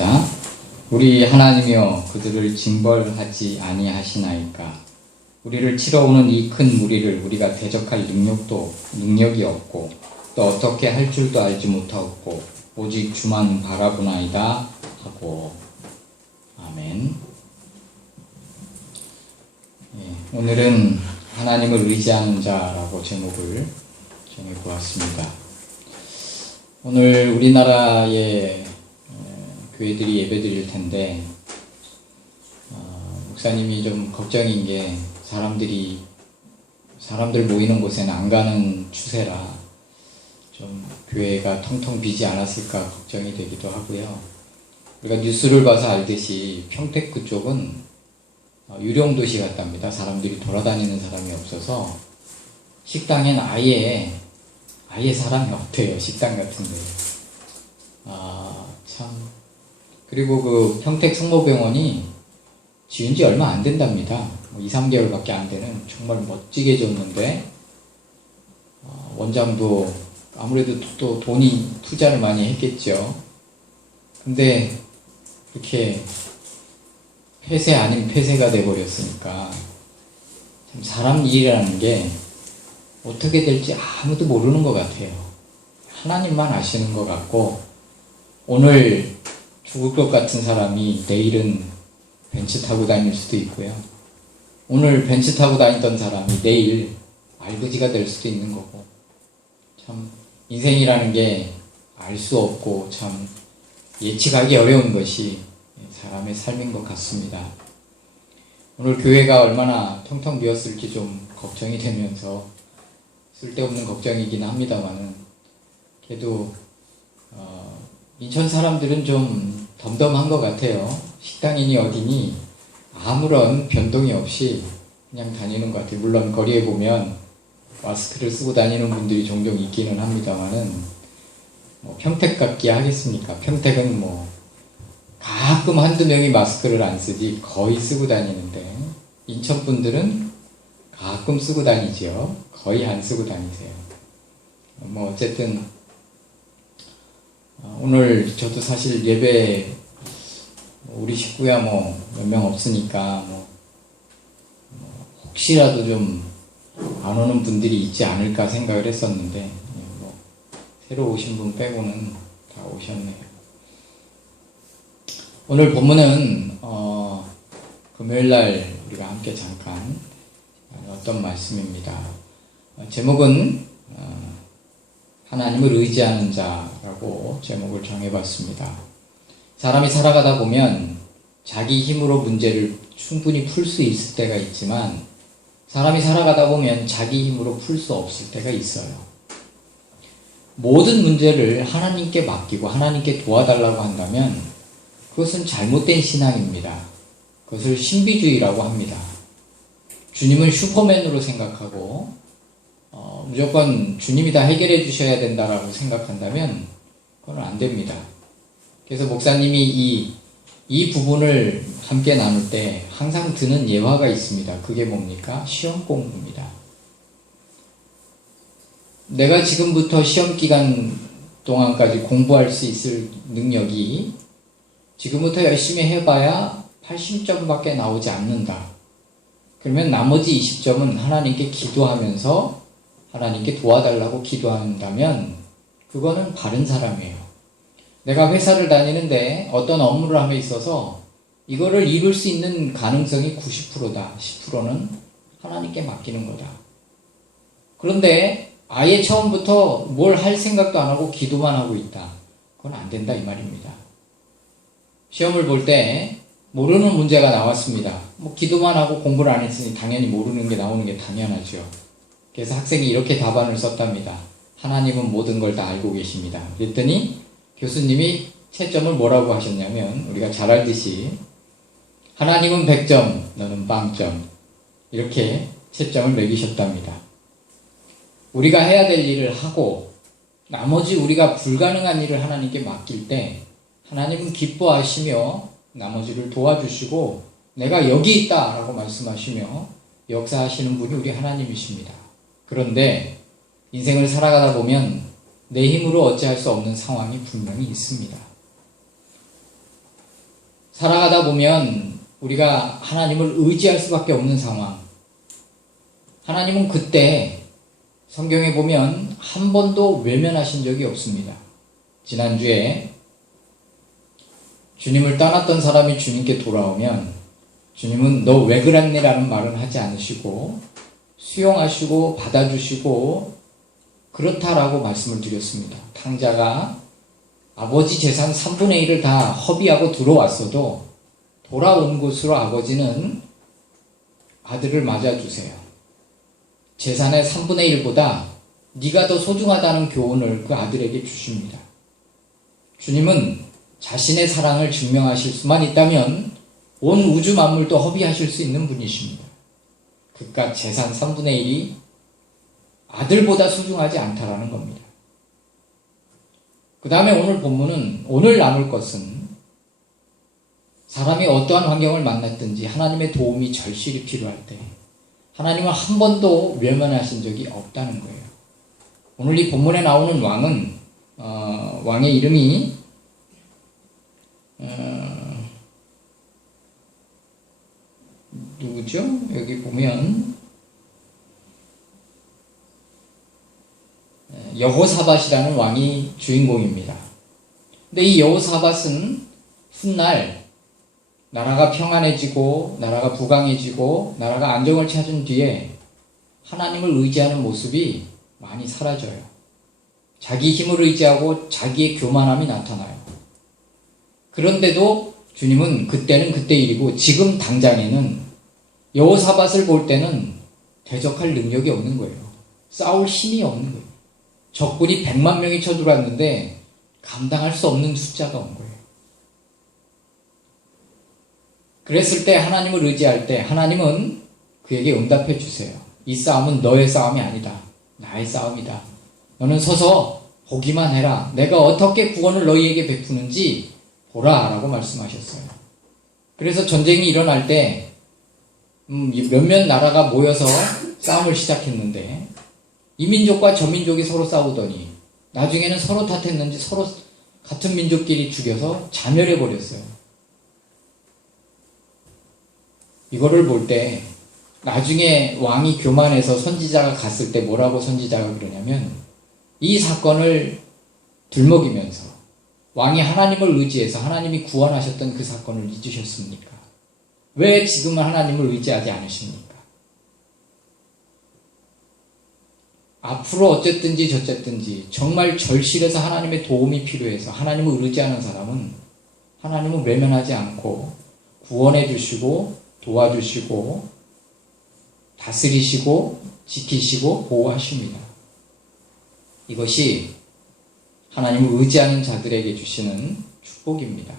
기도하겠습니다. 우리 하나님이여 그들을 징벌하지 아니하시나이까. 우리를 치러오는 이 큰 무리를 우리가 대적할 능력이 없고 또 어떻게 할 줄도 알지 못하고 오직 주만 바라보나이다 하고. 아멘. 오늘은 하나님을 의지하는 자라고 제목을 정해보았습니다. 오늘 우리나라의 교회들이 예배드릴 텐데 목사님이 좀 걱정인 게 사람들 모이는 곳에는 안 가는 추세라 좀 교회가 텅텅 비지 않았을까 걱정이 되기도 하고요. 우리가 뉴스를 봐서 알듯이 평택 그쪽은 유령 도시 같답니다. 사람들이 돌아다니는 사람이 없어서 식당엔 아예 사람이 없대요. 식당 같은데. 참. 그리고 그 평택 성모병원이 지은 지 얼마 안 된답니다. 2, 3개월밖에 안 되는 정말 멋지게 졌는데 원장도 아무래도 또 돈이 투자를 많이 했겠죠. 근데 이렇게 폐쇄 아닌 폐쇄가 돼버렸으니까 참 사람 일이라는 게 어떻게 될지 아무도 모르는 것 같아요. 하나님만 아시는 것 같고, 오늘 죽을 것 같은 사람이 내일은 벤츠 타고 다닐 수도 있고요. 오늘 벤츠 타고 다니던 사람이 내일 알거지가 될 수도 있는 거고, 참 인생이라는 게 알 수 없고 참 예측하기 어려운 것이 사람의 삶인 것 같습니다. 오늘 교회가 얼마나 텅텅 비었을지 좀 걱정이 되면서 쓸데없는 걱정이긴 합니다만은, 그래도 인천 사람들은 좀 덤덤한 것 같아요. 식당이니 어디니 아무런 변동이 없이 그냥 다니는 것 같아요. 물론 거리에 보면 마스크를 쓰고 다니는 분들이 종종 있기는 합니다만은 평택 같기 하겠습니까? 평택은 가끔 한두 명이 마스크를 안 쓰지 거의 쓰고 다니는데, 인천 분들은 가끔 쓰고 다니죠. 거의 안 쓰고 다니세요. 어쨌든 오늘 저도 사실 예배 우리 식구야 몇 명 없으니까 혹시라도 좀 안 오는 분들이 있지 않을까 생각을 했었는데 새로 오신 분 빼고는 다 오셨네요. 오늘 본문은 금요일날 우리가 함께 잠깐 어떤 말씀입니다. 제목은 하나님을 의지하는 자라고 제목을 정해봤습니다. 사람이 살아가다 보면 자기 힘으로 문제를 충분히 풀 수 있을 때가 있지만, 사람이 살아가다 보면 자기 힘으로 풀 수 없을 때가 있어요. 모든 문제를 하나님께 맡기고 하나님께 도와달라고 한다면 그것은 잘못된 신앙입니다. 그것을 신비주의라고 합니다. 주님은 슈퍼맨으로 생각하고 무조건 주님이 다 해결해 주셔야 된다라고 생각한다면 그건 안 됩니다. 그래서 목사님이 이 부분을 함께 나눌 때 항상 드는 예화가 있습니다. 그게 뭡니까? 시험 공부입니다. 내가 지금부터 시험 기간 동안까지 공부할 수 있을 능력이 지금부터 열심히 해봐야 80점밖에 나오지 않는다. 그러면 나머지 20점은 하나님께 기도하면서 하나님께 도와달라고 기도한다면 그거는 바른 사람이에요. 내가 회사를 다니는데 어떤 업무를 함에 있어서 이거를 이룰 수 있는 가능성이 90%다. 10%는 하나님께 맡기는 거다. 그런데 아예 처음부터 뭘 할 생각도 안 하고 기도만 하고 있다. 그건 안 된다 이 말입니다. 시험을 볼 때 모르는 문제가 나왔습니다. 기도만 하고 공부를 안 했으니 당연히 모르는 게 나오는 게 당연하죠. 그래서 학생이 이렇게 답안을 썼답니다. 하나님은 모든 걸 다 알고 계십니다. 그랬더니 교수님이 채점을 뭐라고 하셨냐면, 우리가 잘 알듯이 하나님은 100점, 너는 0점 이렇게 채점을 매기셨답니다. 우리가 해야 될 일을 하고 나머지 우리가 불가능한 일을 하나님께 맡길 때 하나님은 기뻐하시며 나머지를 도와주시고 내가 여기 있다 라고 말씀하시며 역사하시는 분이 우리 하나님이십니다. 그런데 인생을 살아가다 보면 내 힘으로 어찌할 수 없는 상황이 분명히 있습니다. 살아가다 보면 우리가 하나님을 의지할 수밖에 없는 상황. 하나님은 그때 성경에 보면 한 번도 외면하신 적이 없습니다. 지난주에 주님을 떠났던 사람이 주님께 돌아오면 주님은 너 왜 그랬니? 라는 말은 하지 않으시고 수용하시고 받아주시고 그렇다라고 말씀을 드렸습니다. 탕자가 아버지 재산 3분의 1을 다 허비하고 들어왔어도 돌아온 곳으로 아버지는 아들을 맞아주세요. 재산의 3분의 1보다 네가 더 소중하다는 교훈을 그 아들에게 주십니다. 주님은 자신의 사랑을 증명하실 수만 있다면 온 우주 만물도 허비하실 수 있는 분이십니다. 그깟 재산 3분의 1이 아들보다 소중하지 않다라는 겁니다. 그 다음에 오늘 본문은 오늘 남을 것은 사람이 어떠한 환경을 만났든지 하나님의 도움이 절실히 필요할 때 하나님은 한 번도 외면하신 적이 없다는 거예요. 오늘 이 본문에 나오는 왕은 왕의 이름이 누구죠? 여기 보면 여호사밧이라는 왕이 주인공입니다. 근데 이 여호사밧은 훗날 나라가 평안해지고 나라가 부강해지고 나라가 안정을 찾은 뒤에 하나님을 의지하는 모습이 많이 사라져요. 자기 힘을 의지하고 자기의 교만함이 나타나요. 그런데도 주님은 그때는 그때 일이고 지금 당장에는 여호사밧을 볼 때는 대적할 능력이 없는 거예요. 싸울 힘이 없는 거예요. 적군이 100만 명이 쳐들어왔는데 감당할 수 없는 숫자가 온 거예요. 그랬을 때 하나님을 의지할 때 하나님은 그에게 응답해 주세요. 이 싸움은 너의 싸움이 아니다. 나의 싸움이다. 너는 서서 보기만 해라. 내가 어떻게 구원을 너희에게 베푸는지 보라 라고 말씀하셨어요. 그래서 전쟁이 일어날 때 몇몇 나라가 모여서 싸움을 시작했는데 이 민족과 저 민족이 서로 싸우더니 나중에는 서로 탓했는지 서로 같은 민족끼리 죽여서 자멸해버렸어요. 이거를 볼 때 나중에 왕이 교만해서 선지자가 갔을 때 뭐라고 선지자가 그러냐면 이 사건을 들먹이면서 왕이 하나님을 의지해서 하나님이 구원하셨던 그 사건을 잊으셨습니까? 왜 지금은 하나님을 의지하지 않으십니까? 앞으로 어쨌든지 저쨌든지 정말 절실해서 하나님의 도움이 필요해서 하나님을 의지하는 사람은 하나님을 외면하지 않고 구원해 주시고 도와주시고 다스리시고 지키시고 보호하십니다. 이것이 하나님을 의지하는 자들에게 주시는 축복입니다.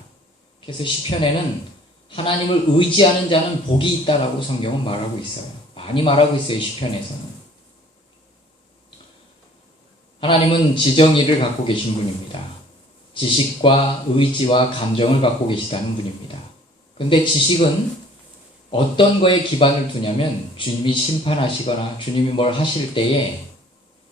그래서 시편에는 하나님을 의지하는 자는 복이 있다라고 성경은 말하고 있어요. 많이 말하고 있어요. 시편에서는. 하나님은 지정의를 갖고 계신 분입니다. 지식과 의지와 감정을 갖고 계시다는 분입니다. 근데 지식은 어떤 거에 기반을 두냐면 주님이 심판하시거나 주님이 뭘 하실 때에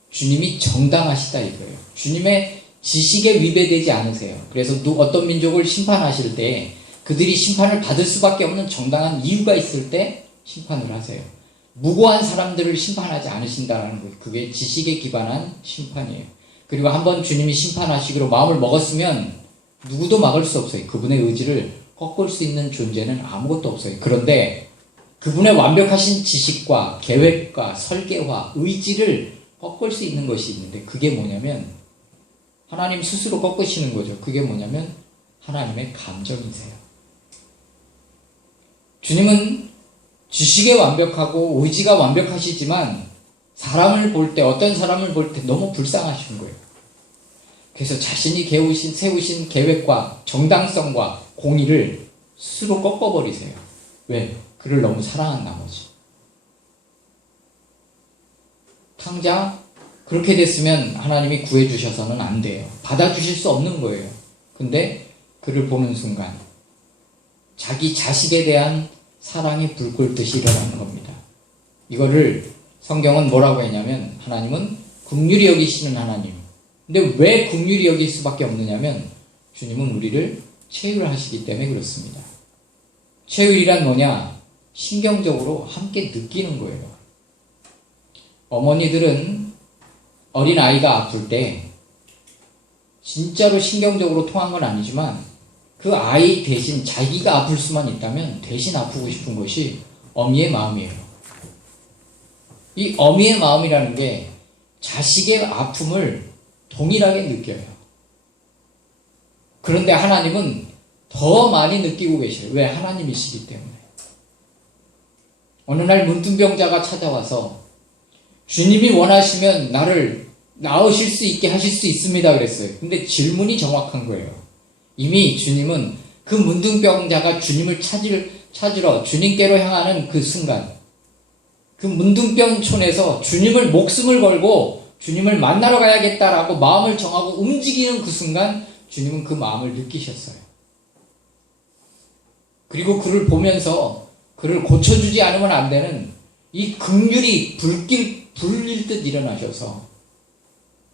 주님이 정당하시다 이거예요. 주님의 지식에 위배되지 않으세요. 그래서 어떤 민족을 심판하실 때 그들이 심판을 받을 수밖에 없는 정당한 이유가 있을 때 심판을 하세요. 무고한 사람들을 심판하지 않으신다는 거예요. 그게 지식에 기반한 심판이에요. 그리고 한번 주님이 심판하시기로 마음을 먹었으면 누구도 막을 수 없어요. 그분의 의지를 꺾을 수 있는 존재는 아무것도 없어요. 그런데 그분의 완벽하신 지식과 계획과 설계와 의지를 꺾을 수 있는 것이 있는데 그게 뭐냐면 하나님 스스로 꺾으시는 거죠. 그게 뭐냐면 하나님의 감정이세요. 주님은 지식에 완벽하고 의지가 완벽하시지만 사람을 볼 때 어떤 사람을 볼 때 너무 불쌍하신 거예요. 그래서 자신이 세우신 계획과 정당성과 공의를 스스로 꺾어버리세요. 왜? 그를 너무 사랑한 나머지. 탕자 그렇게 됐으면 하나님이 구해주셔서는 안 돼요. 받아주실 수 없는 거예요. 근데 그를 보는 순간 자기 자식에 대한 사랑이 불 끓듯이 일어나는 겁니다. 이거를 성경은 뭐라고 했냐면 하나님은 긍휼히 여기시는 하나님. 근데 왜 긍휼히 여길 수밖에 없느냐면 주님은 우리를 체휼하시기 때문에 그렇습니다. 체율이란 뭐냐? 신경적으로 함께 느끼는 거예요. 어머니들은 어린아이가 아플 때 진짜로 신경적으로 통한 건 아니지만 그 아이 대신 자기가 아플 수만 있다면 대신 아프고 싶은 것이 어미의 마음이에요. 이 어미의 마음이라는 게 자식의 아픔을 동일하게 느껴요. 그런데 하나님은 더 많이 느끼고 계셔요. 왜? 하나님이시기 때문에. 어느 날 문둥병자가 찾아와서 주님이 원하시면 나를 나으실 수 있게 하실 수 있습니다 그랬어요. 근데 질문이 정확한 거예요. 이미 주님은 그 문둥병자가 주님을 찾으러 주님께로 향하는 그 순간, 그 문둥병촌에서 주님을 목숨을 걸고 주님을 만나러 가야겠다라고 마음을 정하고 움직이는 그 순간 주님은 그 마음을 느끼셨어요. 그리고 그를 보면서 그를 고쳐주지 않으면 안 되는 이 긍휼이 불일 듯 일어나셔서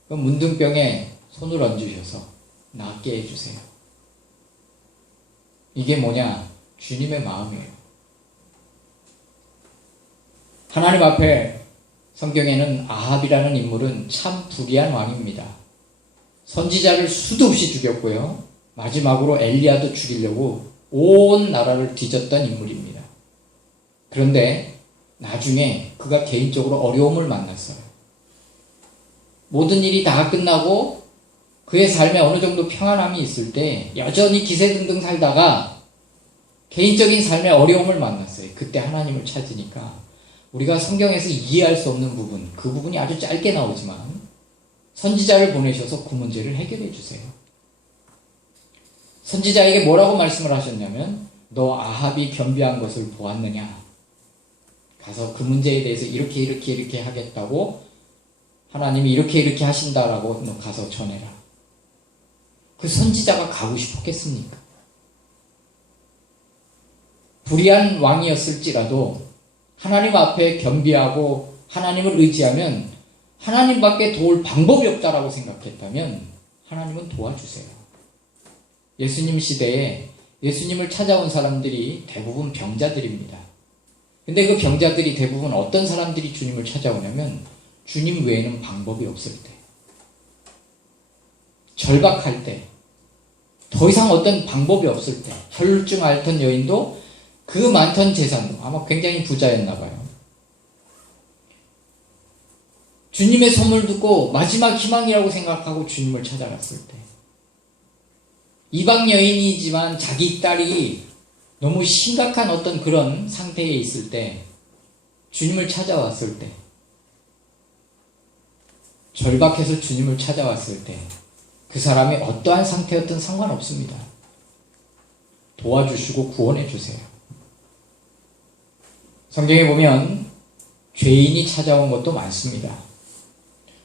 그 문둥병에 손을 얹으셔서 낫게 해주세요. 이게 뭐냐? 주님의 마음이에요. 하나님 앞에 성경에는 아합이라는 인물은 참 불의한 왕입니다. 선지자를 수도 없이 죽였고요. 마지막으로 엘리야도 죽이려고 온 나라를 뒤졌던 인물입니다. 그런데 나중에 그가 개인적으로 어려움을 만났어요. 모든 일이 다 끝나고 그의 삶에 어느 정도 평안함이 있을 때 여전히 기세등등 살다가 개인적인 삶에 어려움을 만났어요. 그때 하나님을 찾으니까 우리가 성경에서 이해할 수 없는 부분, 그 부분이 아주 짧게 나오지만 선지자를 보내셔서 그 문제를 해결해 주세요. 선지자에게 뭐라고 말씀을 하셨냐면 너 아합이 겸비한 것을 보았느냐? 가서 그 문제에 대해서 이렇게 하겠다고 하나님이 이렇게 하신다라고 너 가서 전해라. 그 선지자가 가고 싶었겠습니까? 불의한 왕이었을지라도 하나님 앞에 겸비하고 하나님을 의지하면 하나님밖에 도울 방법이 없다라고 생각했다면 하나님은 도와주세요. 예수님 시대에 예수님을 찾아온 사람들이 대부분 병자들입니다. 근데 그 병자들이 대부분 어떤 사람들이 주님을 찾아오냐면 주님 외에는 방법이 없을 때, 절박할 때, 더 이상 어떤 방법이 없을 때, 혈루증 앓던 여인도 그 많던 재산도 아마 굉장히 부자였나 봐요. 주님의 소문을 듣고 마지막 희망이라고 생각하고 주님을 찾아갔을 때, 이방 여인이지만 자기 딸이 너무 심각한 어떤 그런 상태에 있을 때, 주님을 찾아왔을 때, 절박해서 주님을 찾아왔을 때, 그 사람이 어떠한 상태였든 상관없습니다. 도와주시고 구원해 주세요. 성경에 보면 죄인이 찾아온 것도 많습니다.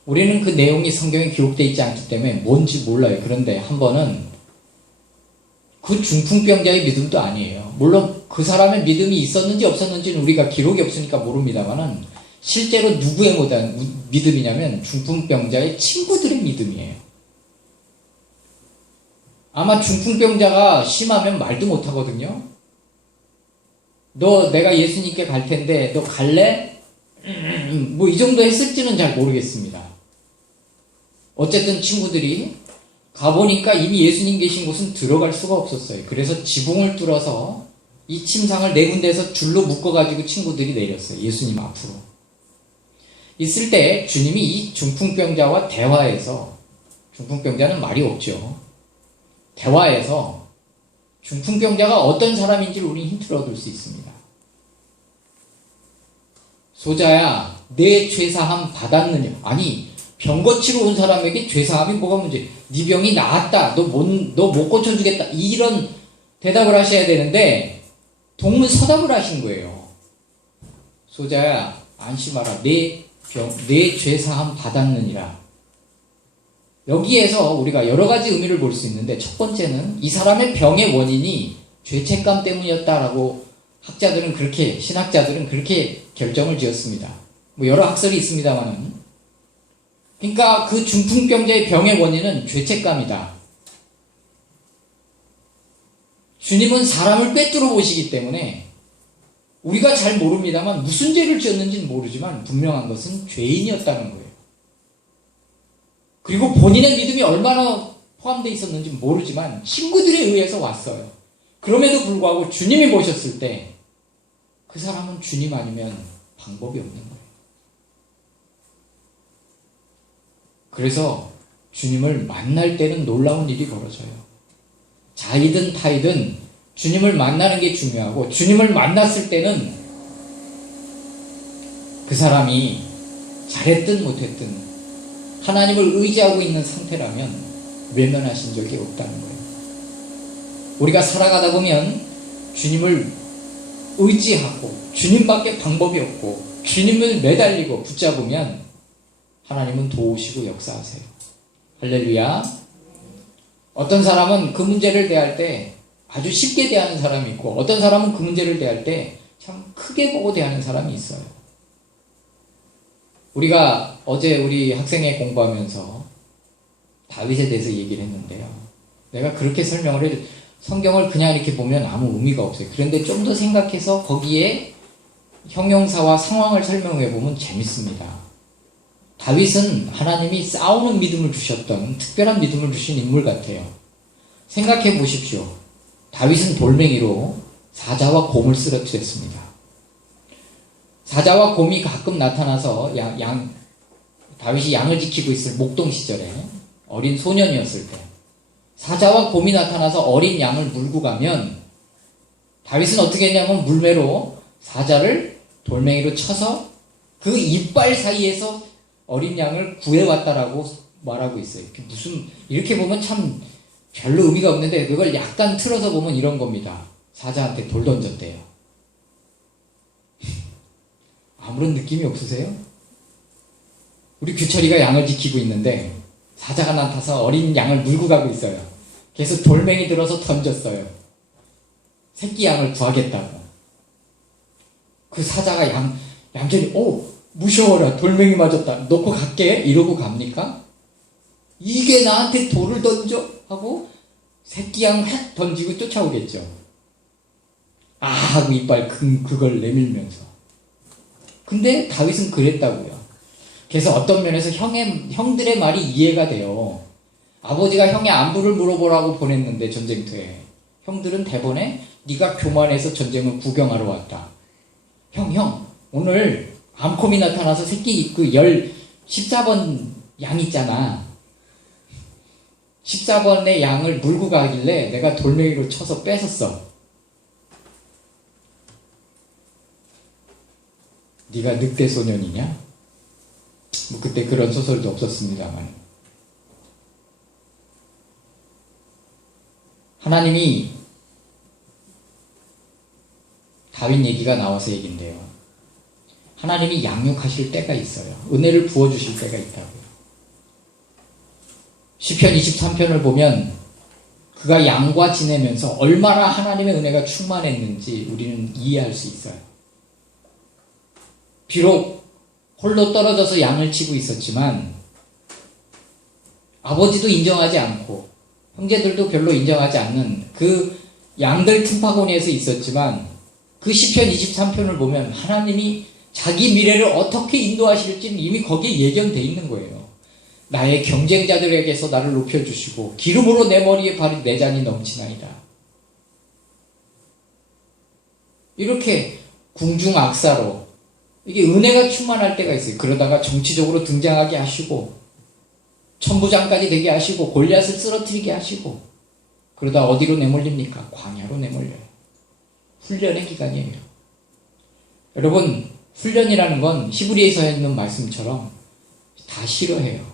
우리는 그 내용이 성경에 기록되어 있지 않기 때문에 뭔지 몰라요. 그런데 한 번은 그 중풍병자의 믿음도 아니에요. 물론 그 사람의 믿음이 있었는지 없었는지는 우리가 기록이 없으니까 모릅니다만은 실제로 누구의 믿음이냐면 중풍병자의 친구들의 믿음이에요. 아마 중풍병자가 심하면 말도 못하거든요. 너 내가 예수님께 갈 텐데 너 갈래? 뭐 이 정도 했을지는 잘 모르겠습니다. 어쨌든 친구들이 가보니까 이미 예수님 계신 곳은 들어갈 수가 없었어요. 그래서 지붕을 뚫어서 이 침상을 네 군데에서 줄로 묶어가지고 친구들이 내렸어요. 예수님 앞으로. 있을 때 주님이 이 중풍병자와 대화해서, 중풍병자는 말이 없죠. 대화해서 중풍병자가 어떤 사람인지를 우리는 힌트를 얻을 수 있습니다. 소자야, 내 죄사함 받았느냐? 아니, 병 고치러 온 사람에게 죄사함이 뭐가 문제? 네 병이 나았다. 너 못 고쳐주겠다. 이런 대답을 하셔야 되는데 동문서답을 하신 거예요. 소자야, 안심하라. 내 죄사함 받았느니라. 여기에서 우리가 여러 가지 의미를 볼 수 있는데 첫 번째는 이 사람의 병의 원인이 죄책감 때문이었다라고 신학자들은 그렇게 결정을 지었습니다. 뭐 여러 학설이 있습니다만은. 그러니까 그 중풍병자의 병의 원인은 죄책감이다. 주님은 사람을 꿰뚫어 보시기 때문에 우리가 잘 모릅니다만 무슨 죄를 지었는지는 모르지만 분명한 것은 죄인이었다는 거예요. 그리고 본인의 믿음이 얼마나 포함되어 있었는지 모르지만 친구들에 의해서 왔어요. 그럼에도 불구하고 주님이 보셨을 때 그 사람은 주님 아니면 방법이 없는 거예요. 그래서 주님을 만날 때는 놀라운 일이 벌어져요. 자이든 타이든 주님을 만나는 게 중요하고, 주님을 만났을 때는 그 사람이 잘했든 못했든 하나님을 의지하고 있는 상태라면 외면하신 적이 없다는 거예요. 우리가 살아가다 보면 주님을 의지하고 주님밖에 방법이 없고 주님을 매달리고 붙잡으면 하나님은 도우시고 역사하세요. 할렐루야. 어떤 사람은 그 문제를 대할 때 아주 쉽게 대하는 사람이 있고, 어떤 사람은 그 문제를 대할 때 참 크게 보고 대하는 사람이 있어요. 우리가 어제 우리 학생회 공부하면서 다윗에 대해서 얘기를 했는데요. 내가 그렇게 설명을 해도 성경을 그냥 이렇게 보면 아무 의미가 없어요. 그런데 좀 더 생각해서 거기에 형용사와 상황을 설명해 보면 재밌습니다. 다윗은 하나님이 싸우는 믿음을 주셨던 특별한 믿음을 주신 인물 같아요. 생각해 보십시오. 다윗은 돌멩이로 사자와 곰을 쓰러뜨렸습니다. 사자와 곰이 가끔 나타나서 다윗이 양을 지키고 있을 목동 시절에 어린 소년이었을 때 사자와 곰이 나타나서 어린 양을 물고 가면 다윗은 어떻게 했냐면 물매로 사자를 돌멩이로 쳐서 그 이빨 사이에서 어린 양을 구해왔다라고 말하고 있어요. 이렇게 보면 참 별로 의미가 없는데 그걸 약간 틀어서 보면 이런 겁니다. 사자한테 돌 던졌대요. 아무런 느낌이 없으세요? 우리 규철이가 양을 지키고 있는데 사자가 나타나서 어린 양을 물고 가고 있어요. 그래서 돌멩이 들어서 던졌어요. 새끼 양을 구하겠다고. 그 사자가 얌전히 무서워라, 돌멩이 맞았다, 놓고 갈게 이러고 갑니까? 이게 나한테 돌을 던져? 하고 새끼 양 획 던지고 쫓아오겠죠. 하고 이빨 그걸 내밀면서. 근데 다윗은 그랬다고요. 그래서 어떤 면에서 형들의 말이 이해가 돼요. 아버지가 형의 안부를 물어보라고 보냈는데 전쟁터에 형들은 대본에 네가 교만해서 전쟁을 구경하러 왔다. 형 오늘 암콤이 나타나서 새끼 14번 양 있잖아. 14번의 양을 물고 가길래 내가 돌멩이로 쳐서 뺏었어. 네가 늑대 소년이냐? 그때 그런 소설도 없었습니다만. 하나님이 다윗 얘기가 나와서 얘기인데요. 하나님이 양육하실 때가 있어요. 은혜를 부어주실 때가 있다고요. 시편 23편을 보면 그가 양과 지내면서 얼마나 하나님의 은혜가 충만했는지 우리는 이해할 수 있어요. 비록 홀로 떨어져서 양을 치고 있었지만 아버지도 인정하지 않고 형제들도 별로 인정하지 않는 그 양들 틈바구니에서 있었지만 그 시편 23편을 보면 하나님이 자기 미래를 어떻게 인도하실지는 이미 거기에 예견되어 있는 거예요. 나의 경쟁자들에게서 나를 높여주시고 기름으로 내 머리에 바른 내 잔이 넘치나이다. 이렇게 궁중악사로 이게 은혜가 충만할 때가 있어요. 그러다가 정치적으로 등장하게 하시고 천부장까지 되게 하시고 골리앗을 쓰러뜨리게 하시고 그러다 어디로 내몰립니까? 광야로 내몰려요. 훈련의 기간이에요. 여러분, 훈련이라는 건 히브리서에 있는 말씀처럼 다 싫어해요.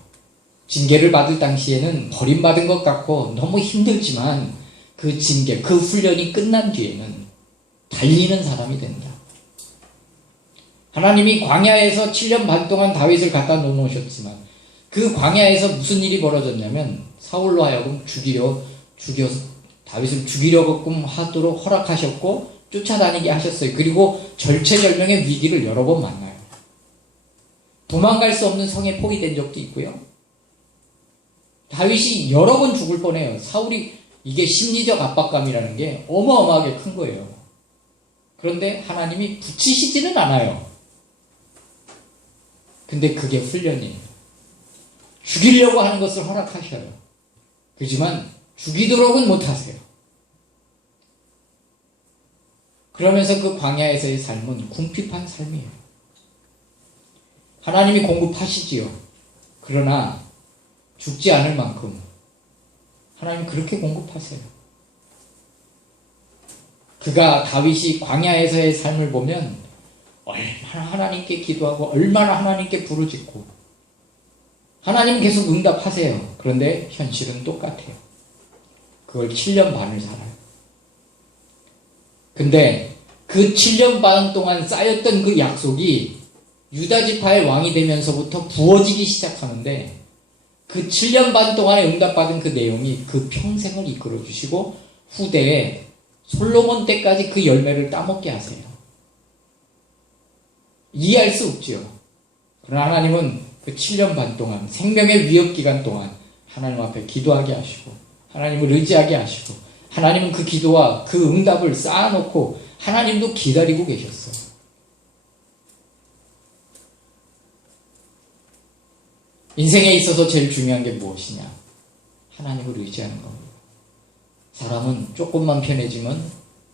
징계를 받을 당시에는 버림받은 것 같고 너무 힘들지만 그 징계, 그 훈련이 끝난 뒤에는 달리는 사람이 된다. 하나님이 광야에서 7년 반 동안 다윗을 갖다 놓으셨지만 그 광야에서 무슨 일이 벌어졌냐면 사울로 하여금 죽여서 다윗을 죽이려고 하도록 허락하셨고 쫓아다니게 하셨어요. 그리고 절체절명의 위기를 여러 번 만나요. 도망갈 수 없는 성에 포위된 적도 있고요. 다윗이 여러 번 죽을 뻔해요. 사울이 이게 심리적 압박감이라는 게 어마어마하게 큰 거예요. 그런데 하나님이 붙이시지는 않아요. 근데 그게 훈련이에요. 죽이려고 하는 것을 허락하셔요. 그렇지만 죽이도록은 못하세요. 그러면서 그 광야에서의 삶은 궁핍한 삶이에요. 하나님이 공급하시지요. 그러나 죽지 않을 만큼 하나님 그렇게 공급하세요. 그가 다윗이 광야에서의 삶을 보면 얼마나 하나님께 기도하고 얼마나 하나님께 부르짖고 하나님은 계속 응답하세요. 그런데 현실은 똑같아요. 그걸 7년 반을 살아요. 근데 그 7년 반 동안 쌓였던 그 약속이 유다 지파의 왕이 되면서부터 부어지기 시작하는데 그 7년 반 동안에 응답받은 그 내용이 그 평생을 이끌어 주시고 후대에 솔로몬 때까지 그 열매를 따먹게 하세요. 이해할 수 없지요. 그러나 하나님은 그 7년 반 동안 생명의 위협 기간 동안 하나님 앞에 기도하게 하시고 하나님을 의지하게 하시고 하나님은 그 기도와 그 응답을 쌓아놓고 하나님도 기다리고 계셨어요. 인생에 있어서 제일 중요한 게 무엇이냐? 하나님을 의지하는 겁니다. 사람은 조금만 편해지면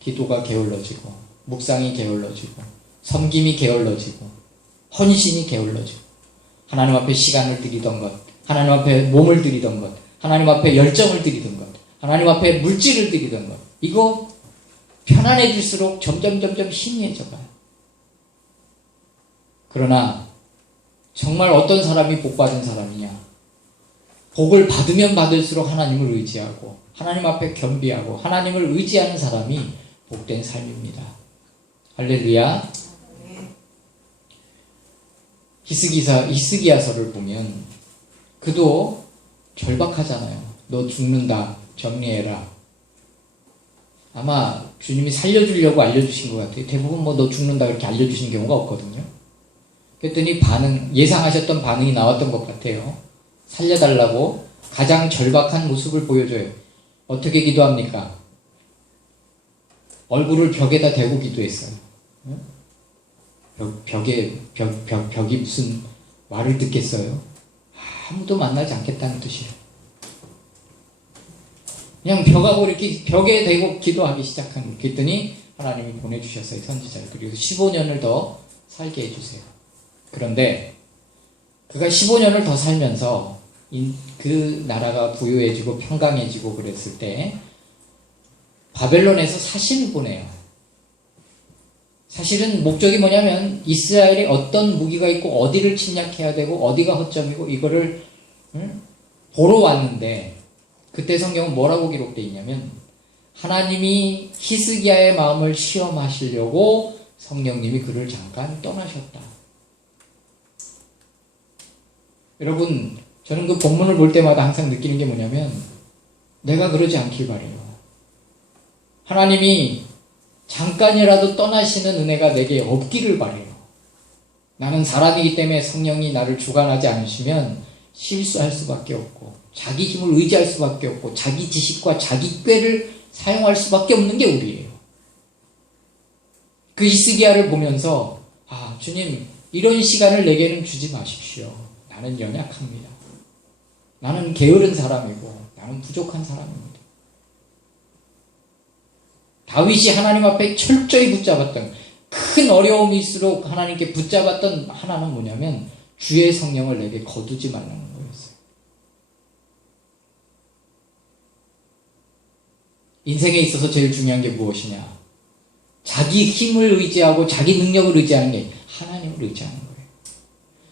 기도가 게을러지고 묵상이 게을러지고 섬김이 게을러지고 헌신이 게을러지고 하나님 앞에 시간을 들이던 것, 하나님 앞에 몸을 들이던 것, 하나님 앞에 열정을 들이던 것, 하나님 앞에 물질을 들이던 것, 이거 편안해질수록 점점 희미해져가요. 그러나 정말 어떤 사람이 복받은 사람이냐? 복을 받으면 받을수록 하나님을 의지하고 하나님 앞에 겸비하고 하나님을 의지하는 사람이 복된 삶입니다. 할렐루야. 히스기야서를 보면 그도 절박하잖아요. 너 죽는다. 정리해라. 아마 주님이 살려주려고 알려주신 것 같아요. 대부분 너 죽는다 그렇게 알려주신 경우가 없거든요. 그랬더니 예상하셨던 반응이 나왔던 것 같아요. 살려달라고 가장 절박한 모습을 보여줘요. 어떻게 기도합니까? 얼굴을 벽에다 대고 기도했어요. 벽이 무슨 말을 듣겠어요? 아무도 만나지 않겠다는 뜻이에요. 그냥 벽하고 이렇게 벽에 대고 기도하기 시작한 거예요. 그랬더니 하나님이 보내주셨어요. 선지자를. 그리고 15년을 더 살게 해주세요. 그런데 그가 15년을 더 살면서 그 나라가 부유해지고 평강해지고 그랬을 때 바벨론에서 사신을 보내요. 사실은 목적이 뭐냐면 이스라엘에 어떤 무기가 있고 어디를 침략해야 되고 어디가 허점이고 이거를 보러 왔는데 그때 성경은 뭐라고 기록되어 있냐면 하나님이 히스기야의 마음을 시험하시려고 성령님이 그를 잠깐 떠나셨다. 여러분, 저는 그 본문을 볼 때마다 항상 느끼는 게 뭐냐면 내가 그러지 않길 바래요. 하나님이 잠깐이라도 떠나시는 은혜가 내게 없기를 바래요. 나는 사람이기 때문에 성령이 나를 주관하지 않으시면 실수할 수밖에 없고 자기 힘을 의지할 수밖에 없고 자기 지식과 자기 꾀를 사용할 수밖에 없는 게 우리예요. 그 히스기야를 보면서 주님 이런 시간을 내게는 주지 마십시오. 나는 연약합니다. 나는 게으른 사람이고 나는 부족한 사람입니다. 다윗이 하나님 앞에 철저히 붙잡았던 큰 어려움일수록 하나님께 붙잡았던 하나는 뭐냐면 주의 성령을 내게 거두지 말라는 거였어요. 인생에 있어서 제일 중요한 게 무엇이냐? 자기 힘을 의지하고 자기 능력을 의지하는 게 하나님을 의지하는 거예요.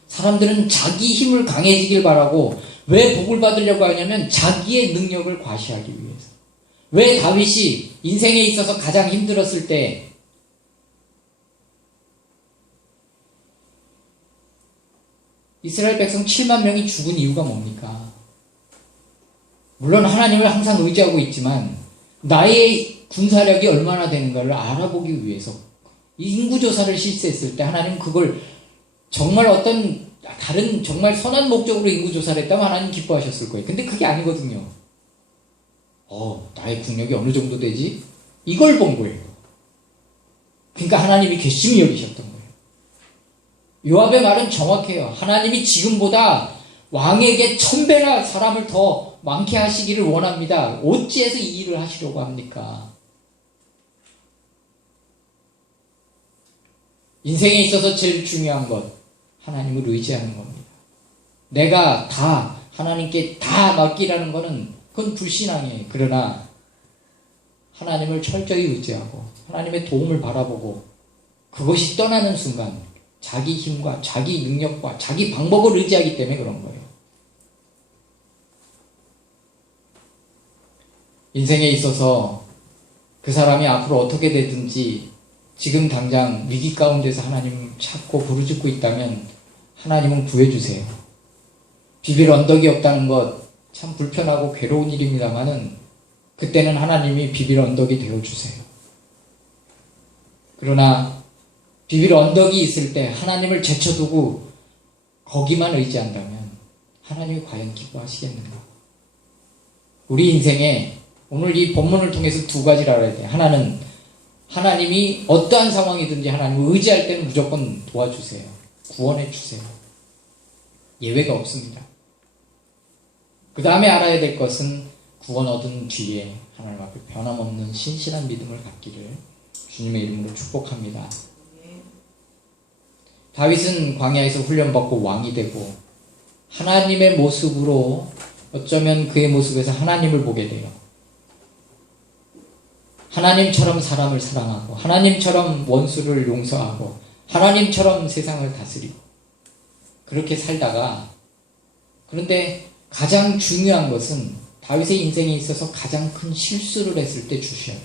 사람들은 자기 힘을 강해지길 바라고 왜 복을 받으려고 하냐면 자기의 능력을 과시하기 위해서. 왜 다윗이 인생에 있어서 가장 힘들었을 때 이스라엘 백성 7만 명이 죽은 이유가 뭡니까? 물론 하나님을 항상 의지하고 있지만 나의 군사력이 얼마나 되는가를 알아보기 위해서 인구조사를 실시했을 때 하나님 그걸 정말 어떤 다른 정말 선한 목적으로 인구조사를 했다면 하나님 기뻐하셨을 거예요. 근데 그게 아니거든요. 나의 국력이 어느 정도 되지? 이걸 본 거예요. 그러니까 하나님이 괘씸히 여기셨던 거예요. 요압의 말은 정확해요. 하나님이 지금보다 왕에게 1000배나 사람을 더 많게 하시기를 원합니다. 어찌해서 이 일을 하시려고 합니까? 인생에 있어서 제일 중요한 것, 하나님을 의지하는 겁니다. 내가 다 하나님께 다 맡기라는 것은 그건 불신앙이에요. 그러나 하나님을 철저히 의지하고 하나님의 도움을 바라보고 그것이 떠나는 순간 자기 힘과 자기 능력과 자기 방법을 의지하기 때문에 그런 거예요. 인생에 있어서 그 사람이 앞으로 어떻게 되든지 지금 당장 위기 가운데서 하나님 찾고 부르짖고 있다면 하나님은 구해주세요. 비빌 언덕이 없다는 것 참 불편하고 괴로운 일입니다만은 그때는 하나님이 비빌 언덕이 되어주세요. 그러나 비빌 언덕이 있을 때 하나님을 제쳐두고 거기만 의지한다면 하나님이 과연 기뻐하시겠는가? 우리 인생에 오늘 이 본문을 통해서 두 가지를 알아야 돼요. 하나는 하나님이 어떠한 상황이든지 하나님을 의지할 때는 무조건 도와주세요. 구원해 주세요. 예외가 없습니다. 그 다음에 알아야 될 것은 구원 얻은 뒤에 하나님 앞에 변함없는 신실한 믿음을 갖기를 주님의 이름으로 축복합니다. 다윗은 광야에서 훈련받고 왕이 되고 하나님의 모습으로 어쩌면 그의 모습에서 하나님을 보게 돼요. 하나님처럼 사람을 사랑하고 하나님처럼 원수를 용서하고 하나님처럼 세상을 다스리고 그렇게 살다가 그런데 가장 중요한 것은 다윗의 인생에 있어서 가장 큰 실수를 했을 때 주셔요.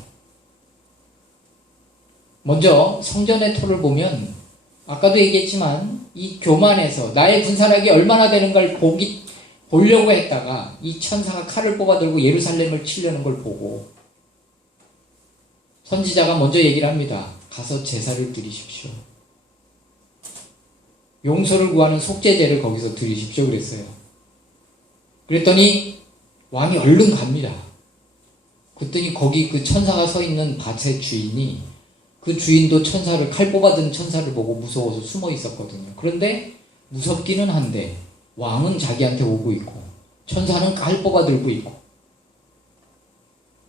먼저 성전의 토를 보면 아까도 얘기했지만 이 교만에서 나의 군사력이 얼마나 되는가를 보려고 했다가 이 천사가 칼을 뽑아들고 예루살렘을 치려는 걸 보고 선지자가 먼저 얘기를 합니다. 가서 제사를 드리십시오. 용서를 구하는 속죄제를 거기서 드리십시오 그랬어요. 그랬더니 왕이 얼른 갑니다. 그랬더니 거기 그 천사가 서 있는 밭의 주인이 그 주인도 천사를 칼 뽑아든 천사를 보고 무서워서 숨어 있었거든요. 그런데 무섭기는 한데 왕은 자기한테 오고 있고 천사는 칼 뽑아들고 있고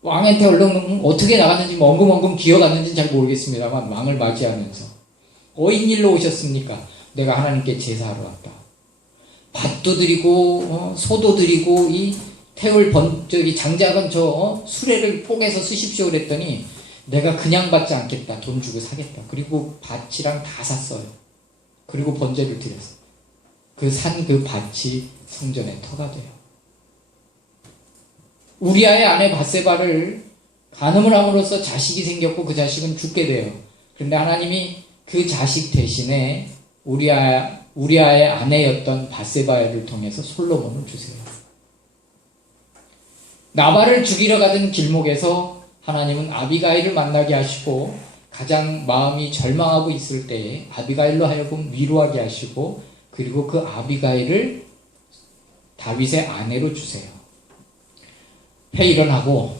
왕한테 얼른 어떻게 나갔는지 엉금엉금 기어갔는지는 잘 모르겠습니다만 왕을 맞이하면서 어인일로 오셨습니까? 내가 하나님께 제사하러 왔다. 밭도 드리고 소도 드리고 이 태울 장작은 수레를 뽀개서 쓰십시오 그랬더니 내가 그냥 받지 않겠다. 돈 주고 사겠다. 그리고 밭이랑 다 샀어요. 그리고 번제를 드렸어요. 그 산 그 밭이 성전의 터가 돼요. 우리아의 아내 밧세바를 간음을 함으로써 자식이 생겼고 그 자식은 죽게 돼요. 그런데 하나님이 그 자식 대신에 우리아의 아내였던 밧세바를 통해서 솔로몬을 주세요. 나발을 죽이러 가던 길목에서 하나님은 아비가일을 만나게 하시고 가장 마음이 절망하고 있을 때에 아비가일로 하여금 위로하게 하시고 그리고 그 아비가일을 다윗의 아내로 주세요. 회일어나고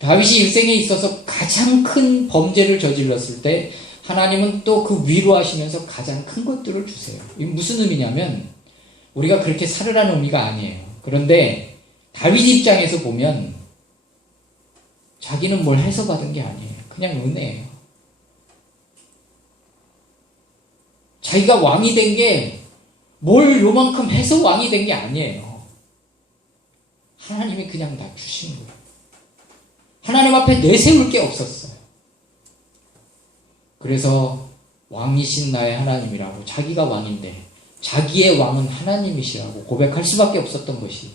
다윗이 일생에 있어서 가장 큰 범죄를 저질렀을 때 하나님은 또 그 위로하시면서 가장 큰 것들을 주세요. 이게 무슨 의미냐면 우리가 그렇게 살으라는 의미가 아니에요. 그런데 다윗 입장에서 보면 자기는 뭘 해서 받은 게 아니에요. 그냥 은혜예요. 자기가 왕이 된 게 뭘 요만큼 해서 왕이 된 게 아니에요. 하나님이 그냥 다 주신 거예요. 하나님 앞에 내세울 게 없었어요. 그래서 왕이신 나의 하나님이라고 자기가 왕인데 자기의 왕은 하나님이시라고 고백할 수밖에 없었던 것이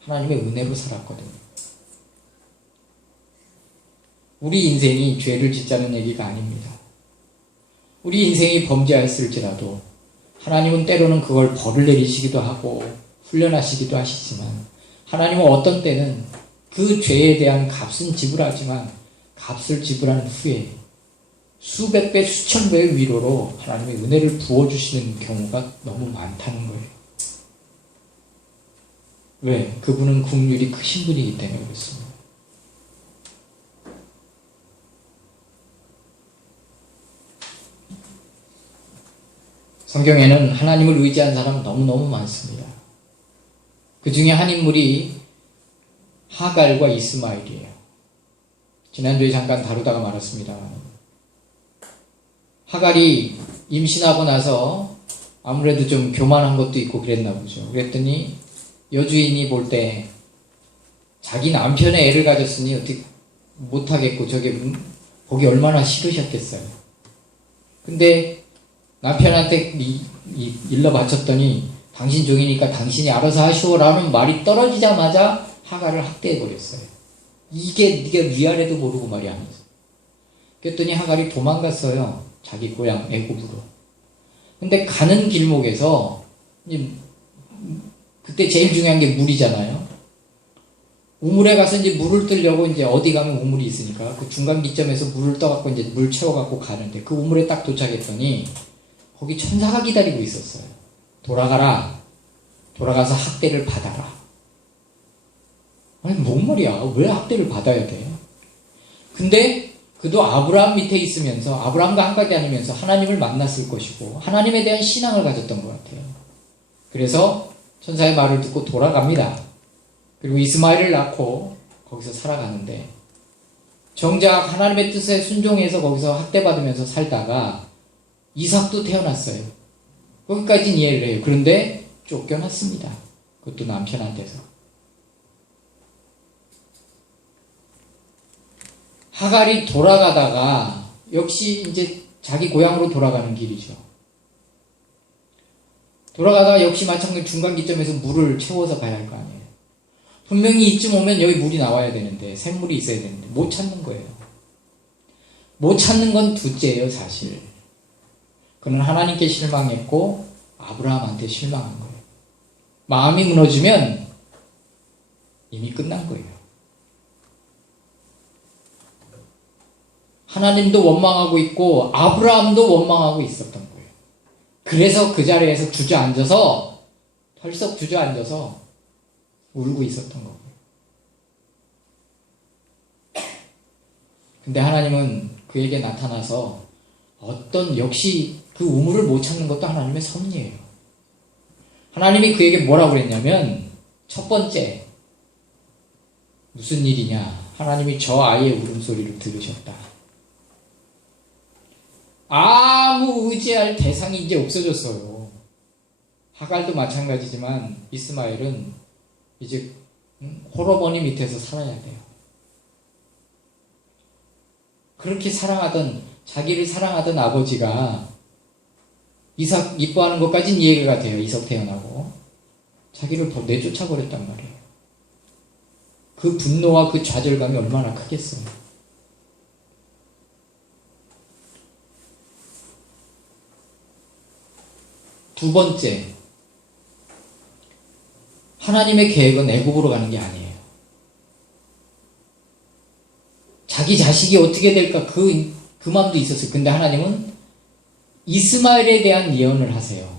하나님의 은혜로 살았거든요. 우리 인생이 죄를 짓자는 얘기가 아닙니다. 우리 인생이 범죄하였을지라도 하나님은 때로는 그걸 벌을 내리시기도 하고 훈련하시기도 하시지만 하나님은 어떤 때는 그 죄에 대한 값은 지불하지만 값을 지불한 후에 수백 배, 수천 배의 위로로 하나님의 은혜를 부어주시는 경우가 너무 많다는 거예요. 왜? 그분은 국률이 크신 분이기 때문에 그렇습니다. 성경에는 하나님을 의지한 사람 너무너무 많습니다. 그 중에 한 인물이 하갈과 이스마엘이에요. 지난주에 잠깐 다루다가 말았습니다만, 하갈이 임신하고 나서 아무래도 좀 교만한 것도 있고 그랬나 보죠. 그랬더니 여주인이 볼 때 자기 남편의 애를 가졌으니 어떻게 못하겠고 저게 보기 얼마나 싫으셨겠어요. 근데 남편한테 일러 바쳤더니 당신 종이니까 당신이 알아서 하시오라는 말이 떨어지자마자 하갈을 학대해버렸어요. 이게 네가 위아래도 모르고 말이 아니었어요. 그랬더니 하갈이 도망갔어요. 자기 고향 애굽으로. 근데 가는 길목에서 이제 그때 제일 중요한 게 물이잖아요. 우물에 가서 이제 물을 뜨려고 이제 어디 가면 우물이 있으니까 그 중간 기점에서 물을 떠갖고 이제 물 채워갖고 가는데 그 우물에 딱 도착했더니 거기 천사가 기다리고 있었어요. 돌아가라. 돌아가서 학대를 받아라. 아니 뭔 말이야. 왜 학대를 받아야 돼? 근데 그도 아브라함 밑에 있으면서 아브라함과 한가지 다니면서 하나님을 만났을 것이고 하나님에 대한 신앙을 가졌던 것 같아요. 그래서 천사의 말을 듣고 돌아갑니다. 그리고 이스마엘을 낳고 거기서 살아가는데 정작 하나님의 뜻에 순종해서 거기서 학대받으면서 살다가 이삭도 태어났어요. 거기까지는 이해를 해요. 그런데 쫓겨났습니다. 그것도 남편한테서. 하갈이 돌아가다가 역시 이제 자기 고향으로 돌아가는 길이죠. 돌아가다가 역시 마찬가지로 중간 기점에서 물을 채워서 가야 할 거 아니에요. 분명히 이쯤 오면 여기 물이 나와야 되는데 샘물이 있어야 되는데 못 찾는 거예요. 못 찾는 건 둘째예요. 사실 그는 하나님께 실망했고 아브라함한테 실망한 거예요. 마음이 무너지면 이미 끝난 거예요. 하나님도 원망하고 있고 아브라함도 원망하고 있었던 거예요. 그래서 그 자리에서 주저앉아서 털썩 주저앉아서 울고 있었던 거고요. 근데 하나님은 그에게 나타나서 역시 그 우물을 못 찾는 것도 하나님의 섭리예요. 하나님이 그에게 뭐라고 그랬냐면 첫 번째 무슨 일이냐. 하나님이 저 아이의 울음소리를 들으셨다. 아무 의지할 대상이 이제 없어졌어요. 하갈도 마찬가지지만 이스마엘은 이제 홀어머니 밑에서 살아야 돼요. 그렇게 자기를 사랑하던 아버지가 이삭 이뻐하는 것까지는 이해가 돼요. 이삭 태어나고 자기를 내쫓아 버렸단 말이에요. 그 분노와 그 좌절감이 얼마나 크겠어요. 두 번째, 하나님의 계획은 애굽으로 가는 게 아니에요. 자기 자식이 어떻게 될까 그 마음도 있었어요. 근데 하나님은 이스마엘에 대한 예언을 하세요.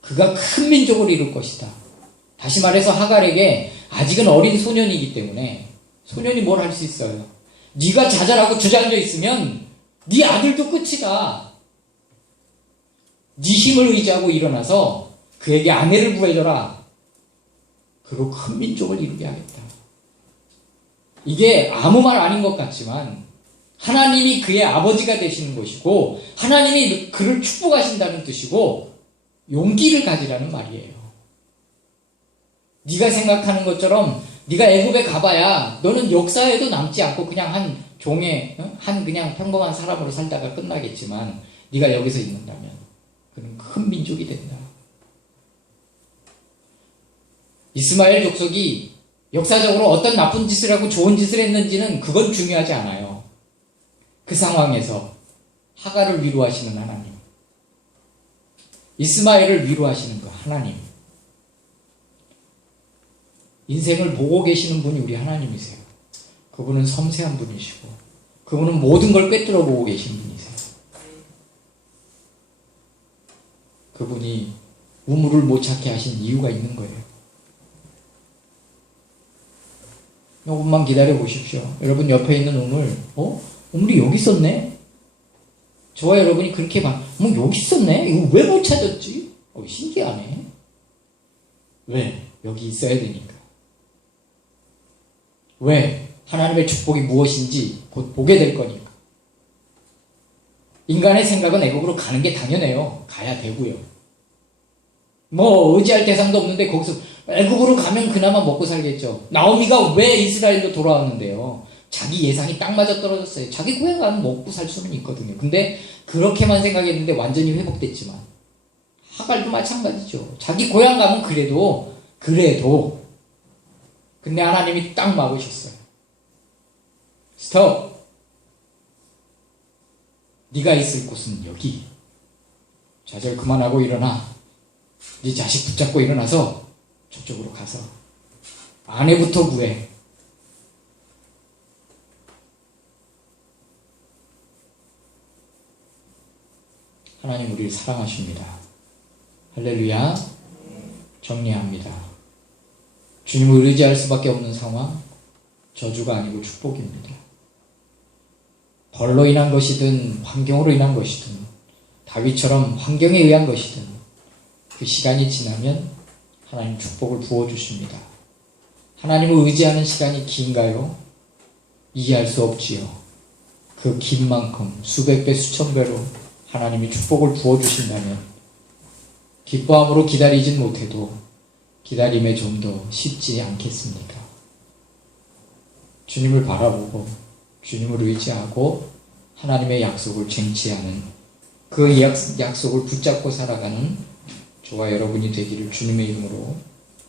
그가 큰 민족을 이룰 것이다. 다시 말해서 하갈에게 아직은 어린 소년이기 때문에 소년이 뭘 할 수 있어요. 네가 좌절하고 주저앉아 있으면 네 아들도 끝이다. 네 힘을 의지하고 일어나서 그에게 아내를 구해줘라. 그리고 큰 민족을 이루게 하겠다. 이게 아무 말 아닌 것 같지만 하나님이 그의 아버지가 되시는 것이고 하나님이 그를 축복하신다는 뜻이고 용기를 가지라는 말이에요. 네가 생각하는 것처럼 네가 애굽에 가봐야 너는 역사에도 남지 않고 그냥 한 종의 그냥 평범한 사람으로 살다가 끝나겠지만 네가 여기서 있는다면 그는 큰 민족이 된다. 이스마엘 족속이 역사적으로 어떤 나쁜 짓을 하고 좋은 짓을 했는지는 그건 중요하지 않아요. 그 상황에서 하갈을 위로하시는 하나님, 이스마엘을 위로하시는 그 하나님, 인생을 보고 계시는 분이 우리 하나님이세요. 그분은 섬세한 분이시고 그분은 모든 걸 꿰뚫어 보고 계신 분이세요. 그분이 우물을 못 찾게 하신 이유가 있는 거예요. 조금만 기다려 보십시오. 여러분 옆에 있는 우물, 우물이 여기 있었네? 저와 여러분이 그렇게 여기 있었네? 이거 왜 못 찾았지? 신기하네. 왜? 여기 있어야 되니까. 왜? 하나님의 축복이 무엇인지 곧 보게 될 거니까. 인간의 생각은 애국으로 가는 게 당연해요. 가야 되고요. 의지할 대상도 없는데 거기서 애국으로 가면 그나마 먹고 살겠죠. 나오미가 왜 이스라엘로 돌아왔는데요? 자기 예상이 딱 맞아 떨어졌어요. 자기 고향 가면 먹고 살 수는 있거든요. 근데 그렇게만 생각했는데 완전히 회복됐지만 하갈도 마찬가지죠. 자기 고향 가면 그래도 근데 하나님이 딱 막으셨어요. 스톱! 네가 있을 곳은 여기. 좌절 그만하고 일어나. 네 자식 붙잡고 일어나서 저쪽으로 가서 아내부터 구해. 하나님 우리를 사랑하십니다. 할렐루야. 정리합니다. 주님을 의지할 수밖에 없는 상황, 저주가 아니고 축복입니다. 벌로 인한 것이든 환경으로 인한 것이든 다윗처럼 환경에 의한 것이든 그 시간이 지나면 하나님 축복을 부어주십니다. 하나님을 의지하는 시간이 긴가요? 이해할 수 없지요. 그 긴 만큼 수백 배 수천 배로 하나님이 축복을 부어주신다면 기뻐함으로 기다리진 못해도 기다림에 좀 더 쉽지 않겠습니까? 주님을 바라보고 주님을 의지하고 하나님의 약속을 쟁취하는 그 약속을 붙잡고 살아가는 저와 여러분이 되기를 주님의 이름으로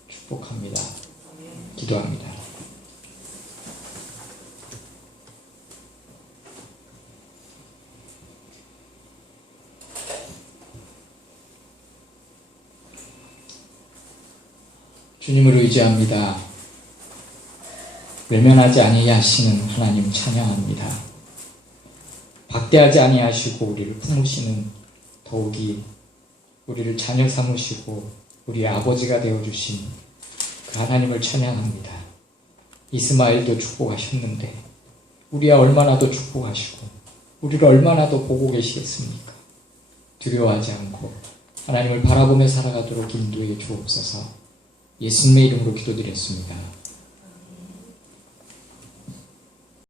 축복합니다. 기도합니다. 주님을 의지합니다. 외면하지 아니하시는 하나님 찬양합니다. 박대하지 아니하시고 우리를 품으시는 더욱이 우리를 자녀 삼으시고 우리의 아버지가 되어주신 그 하나님을 찬양합니다. 이스마엘도 축복하셨는데 우리야 얼마나 더 축복하시고 우리를 얼마나 더 보고 계시겠습니까? 두려워하지 않고 하나님을 바라보며 살아가도록 인도해 주옵소서. 예수님의 이름으로 기도드렸습니다.